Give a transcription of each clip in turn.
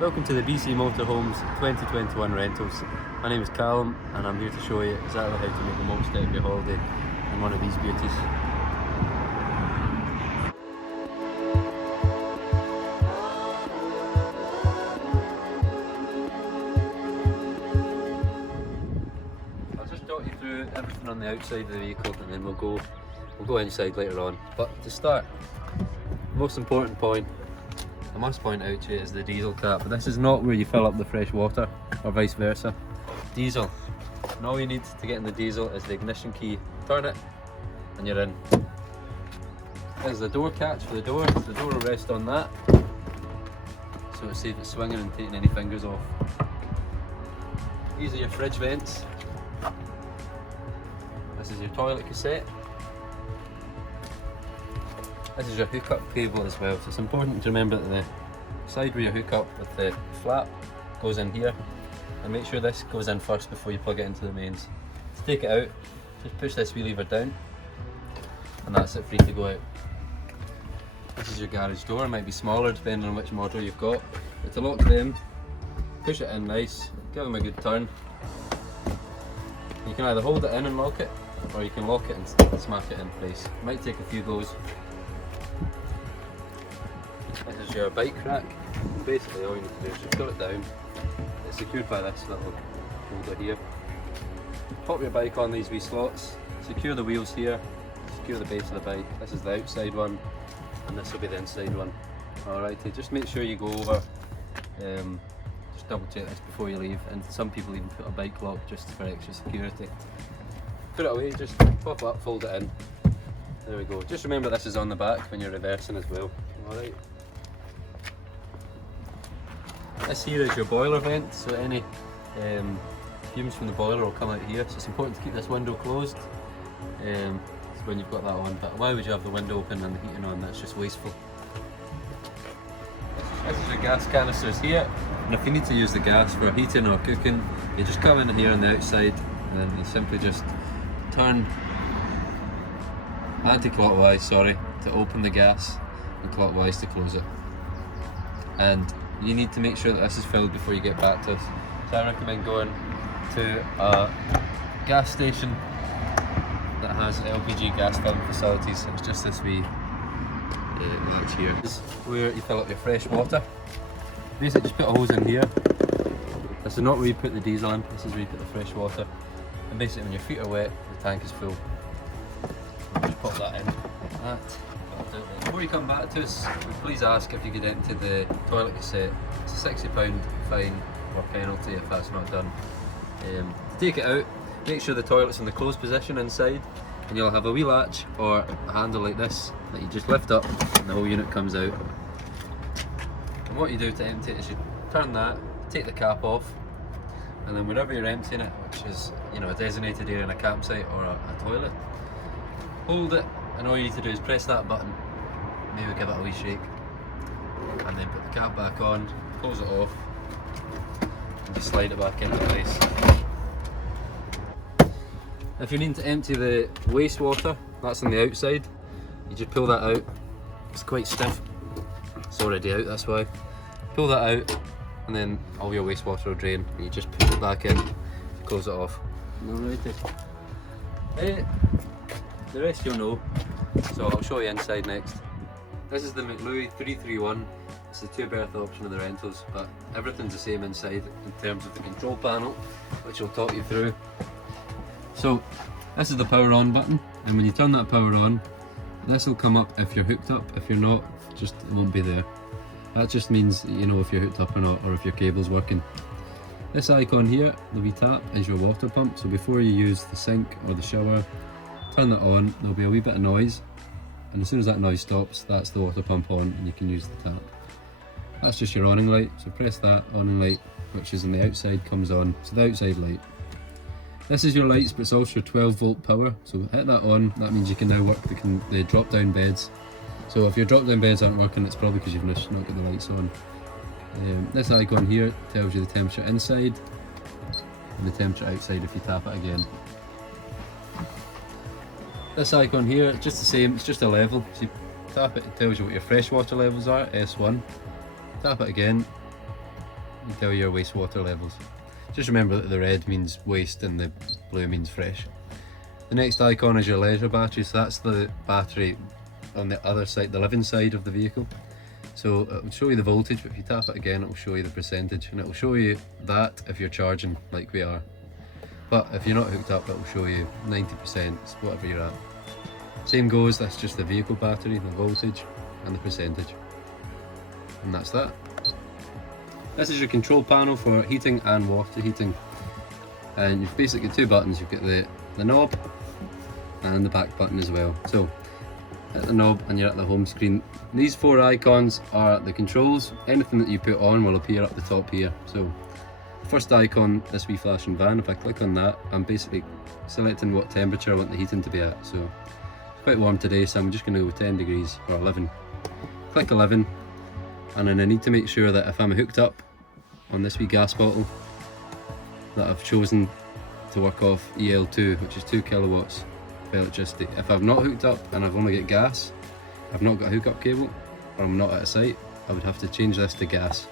Welcome to the BC Motorhomes 2021 rentals. My name is Callum and I'm here to show you exactly how to make the most out of your holiday in one of these beauties. I'll just talk you through everything on the outside of the vehicle and then we'll go inside later on. But to start, the most important point I must point out to you is the diesel cap. This is not where you fill up the fresh water or vice versa. Diesel, and all you need to get in the diesel is the ignition key. Turn it and you're in. There's the door catch for the door. The door will rest on that, so it's safe at swinging and taking any fingers off. These are your fridge vents. This is your toilet cassette. This is your hookup cable as well, so it's important to remember that the side where you hook up with the flap goes in here, and make sure this goes in first before you plug it into the mains. To take it out, just push this wheel lever down and that's it, free to go out. This is your garage door. It might be smaller depending on which model you've got, but to lock them, push it in nice, give them a good turn. You can either hold it in and lock it, or you can lock it and smack it in place. It might take a few goes. This is your bike rack. Basically all you need to do is just put it down. It's secured by this little holder here. Pop your bike on these wee slots, secure the wheels here, secure the base of the bike. This is the outside one and this will be the inside one. Alrighty, just make sure you go over, just double check this before you leave, and some people even put a bike lock just for extra security. Put it away, just pop it up, fold it in. There we go. Just remember this is on the back when you're reversing as well. Alright. This here is your boiler vent, so any fumes from the boiler will come out here, so it's important to keep this window closed when you've got that on, but why would you have the window open and the heating on? That's just wasteful. This is your gas canisters here, and if you need to use the gas for heating or cooking, you just come in here on the outside and then you simply just turn anti-clockwise, to open the gas, and clockwise to close it. And you need to make sure that this is filled before you get back to us. So I recommend going to a gas station that has LPG gas filling facilities. It's just this wee latch here. This is where you fill up your fresh water. Basically just put a hose in here. This is not where you put the diesel in, this is where you put the fresh water. And basically when your feet are wet, the tank is full. Just pop that in like that. Before you come back to us, please ask if you could empty the toilet cassette. It's a £60 fine or penalty if that's not done. To take it out, make sure the toilet's in the closed position inside, and you'll have a wee latch or a handle like this that you just lift up and the whole unit comes out. And what you do to empty it is you turn that, take the cap off, and then wherever you're emptying it, which is a designated area in a campsite or a toilet, hold it, and all you need to do is press that button, maybe give it a wee shake, and then put the cap back on, close it off, and just slide it back into place. If you need to empty the wastewater, that's on the outside, you just pull that out. It's quite stiff, it's already out, that's why. Pull that out, and then all your wastewater will drain, and you just put it back in, close it off. Alrighty. The rest you'll know, so I'll show you inside next. This is the McLuey 331. It's the 2-berth option of the rentals, but everything's the same inside in terms of the control panel, which I'll talk you through. So this is the power on button, and when you turn that power on, this will come up if you're hooked up. If you're not, it won't be there. That just means that you know if you're hooked up or not, or if your cable's working. This icon here, the wee tap, is your water pump, so before you use the sink or the shower, turn that on, there'll be a wee bit of noise, and as soon as that noise stops, that's the water pump on and you can use the tap. That's just your awning light, so press that awning light, which is on the outside, comes on, so the outside light. This is your lights, but it's also your 12 volt power, so hit that on, that means you can now work the drop down beds. So if your drop down beds aren't working, it's probably because you've not got the lights on. This icon here tells you the temperature inside and the temperature outside if you tap it again. This icon here, it's just the same, it's just a level. So you tap it, it tells you what your freshwater levels are, S1. Tap it again, you tell your wastewater levels. Just remember that the red means waste and the blue means fresh. The next icon is your leisure battery, so that's the battery on the other side, the living side of the vehicle. So it will show you the voltage, but if you tap it again, it will show you the percentage, and it will show you that if you're charging like we are. But if you're not hooked up, it will show you 90%, whatever you're at. Same goes, that's just the vehicle battery, the voltage and the percentage. And that's that. This is your control panel for heating and water heating. And you've basically got two buttons. You've got the knob and the back button as well. So at the knob and you're at the home screen. These four icons are the controls. Anything that you put on will appear up the top here. So first icon, this wee flashing van, if I click on that, I'm basically selecting what temperature I want the heating to be at. So it's quite warm today, so I'm just going to go with 10 degrees or 11. Click 11, and then I need to make sure that if I'm hooked up on this wee gas bottle, that I've chosen to work off EL2, which is 2 kilowatts of electricity. If I've not hooked up and I've only got gas, I've not got a hookup cable, or I'm not at a site, I would have to change this to gas.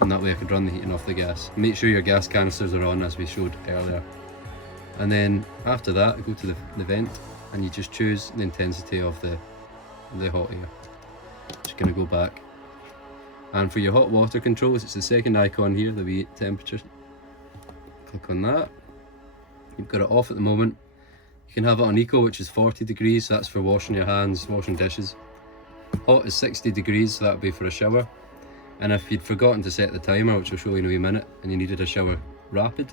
And that way I could run the heating off the gas. Make sure your gas canisters are on, as we showed earlier. And then after that, I go to the vent, and you just choose the intensity of the hot air. Just going to go back. And for your hot water controls, it's the second icon here, the wee temperature. Click on that. You've got it off at the moment. You can have it on eco, which is 40 degrees, so that's for washing your hands, washing dishes. Hot is 60 degrees, so that would be for a shower. And if you'd forgotten to set the timer, which I'll show you in a wee minute, and you needed a shower rapid,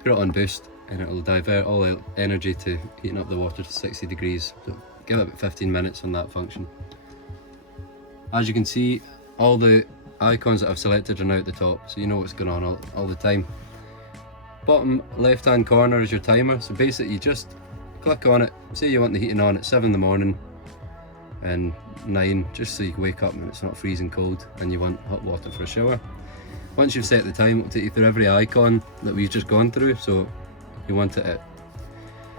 put it on boost and it will divert all the energy to heating up the water to 60 degrees. So give it about 15 minutes on that function. As you can see, all the icons that I've selected are now at the top, so you know what's going on all the time. Bottom left hand corner is your timer, so basically you just click on it, say you want the heating on at 7 in the morning and 9, just so you can wake up and it's not freezing cold and you want hot water for a shower. Once you've set the time, it'll take you through every icon that we've just gone through. So you want it at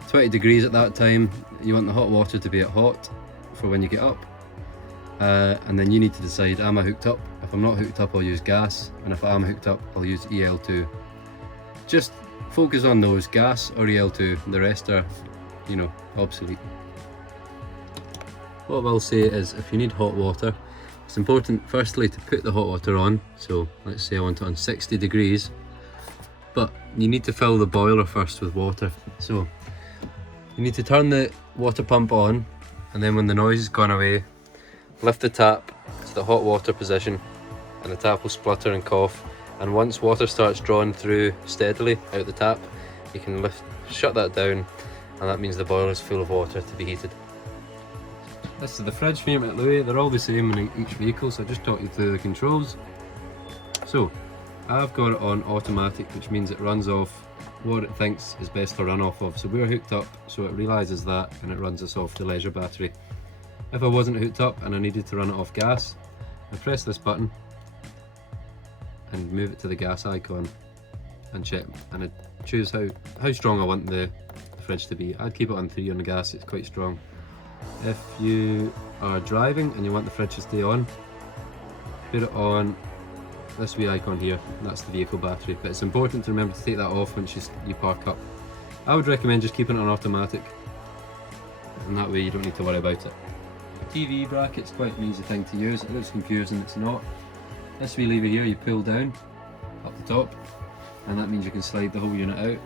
20 degrees at that time, you want the hot water to be at hot for when you get up, and then you need to decide, am I hooked up? If I'm not hooked up, I'll use gas, and if I am hooked up, I'll use EL2. Just focus on those, gas or EL2, the rest are, you know, obsolete. What I will say is, if you need hot water, it's important firstly to put the hot water on. So let's say I want it on 60 degrees, but you need to fill the boiler first with water. So you need to turn the water pump on, and then when the noise has gone away, lift the tap to the hot water position, and the tap will splutter and cough. And once water starts drawing through steadily out the tap, you can shut that down, and that means the boiler is full of water to be heated. This is the fridge for at Louis. They're all the same in each vehicle, so I'll just talk you through the controls. So I've got it on automatic, which means it runs off what it thinks is best to run off of. So we're hooked up, so it realises that, and it runs us off the leisure battery. If I wasn't hooked up and I needed to run it off gas, I press this button and move it to the gas icon and check, and I choose how strong I want the fridge to be. I'd keep it on 3 on the gas, it's quite strong. If you are driving and you want the fridge to stay on, put it on this wee icon here, that's the vehicle battery. But it's important to remember to take that off once you park up. I would recommend just keeping it on automatic, and that way you don't need to worry about it. The TV bracket's quite an easy thing to use. It looks confusing, it's not. This wee lever here you pull down up the top, and that means you can slide the whole unit out.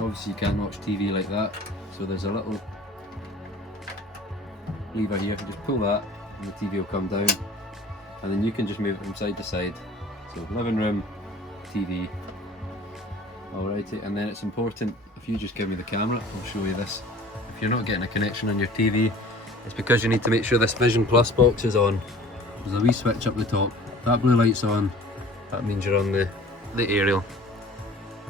Obviously you can't watch TV like that, so there's a little lever here, you just pull that and the TV will come down, and then you can just move it from side to side. So living room, TV, alrighty. And then it's important, if you just give me the camera, I'll show you this. If you're not getting a connection on your TV, it's because you need to make sure this Vision Plus box is on. There's a wee switch up the top, that blue light's on, that means you're on the aerial.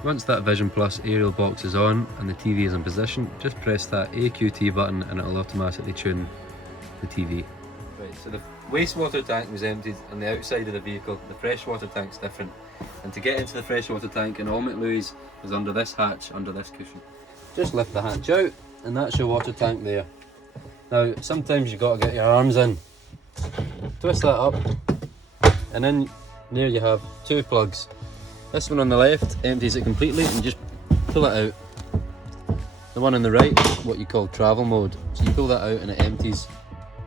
Once that Vision Plus aerial box is on and the TV is in position, just press that AQT button and it'll automatically tune the TV. Right, so the wastewater tank was emptied on the outside of the vehicle. The freshwater tank's different. And to get into the freshwater tank in all Louis is under this hatch, under this cushion. Just lift the hatch out and that's your water tank there. Now sometimes you've got to get your arms in, twist that up, and in there you have two plugs. This one on the left empties it completely and you just pull it out. The one on the right, what you call travel mode. So you pull that out and it empties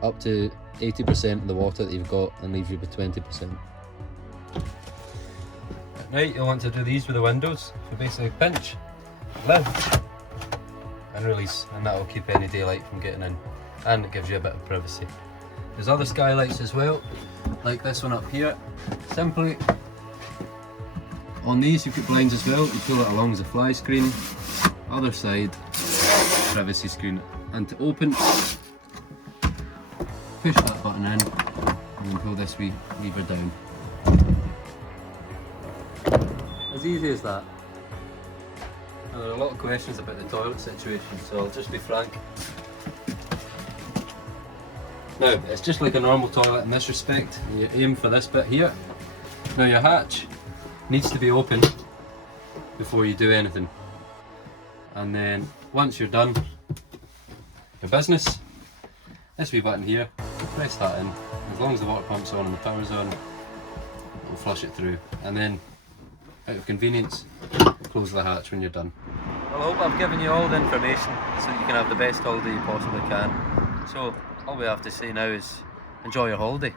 up to 80% of the water that you've got and leaves you with 20%. Right, you'll want to do these with the windows. So basically pinch, lift and release, and that will keep any daylight from getting in, and it gives you a bit of privacy. There's other skylights as well, like this one up here. Simply on these you put blinds as well, you pull it along as a fly screen, other side privacy screen, and to open push that button in and then pull this wee lever down. As easy as that. Now, there are a lot of questions about the toilet situation, so I'll just be frank. Now, it's just like a normal toilet in this respect. You aim for this bit here. Now your hatch needs to be open before you do anything. And then once you're done your business, this wee button here, press that in. As long as the water pump's on and the power's on, it'll flush it through. And then, out of convenience, close the hatch when you're done. Well, I hope I've given you all the information so that you can have the best holiday you possibly can. So all we have to say now is enjoy your holiday.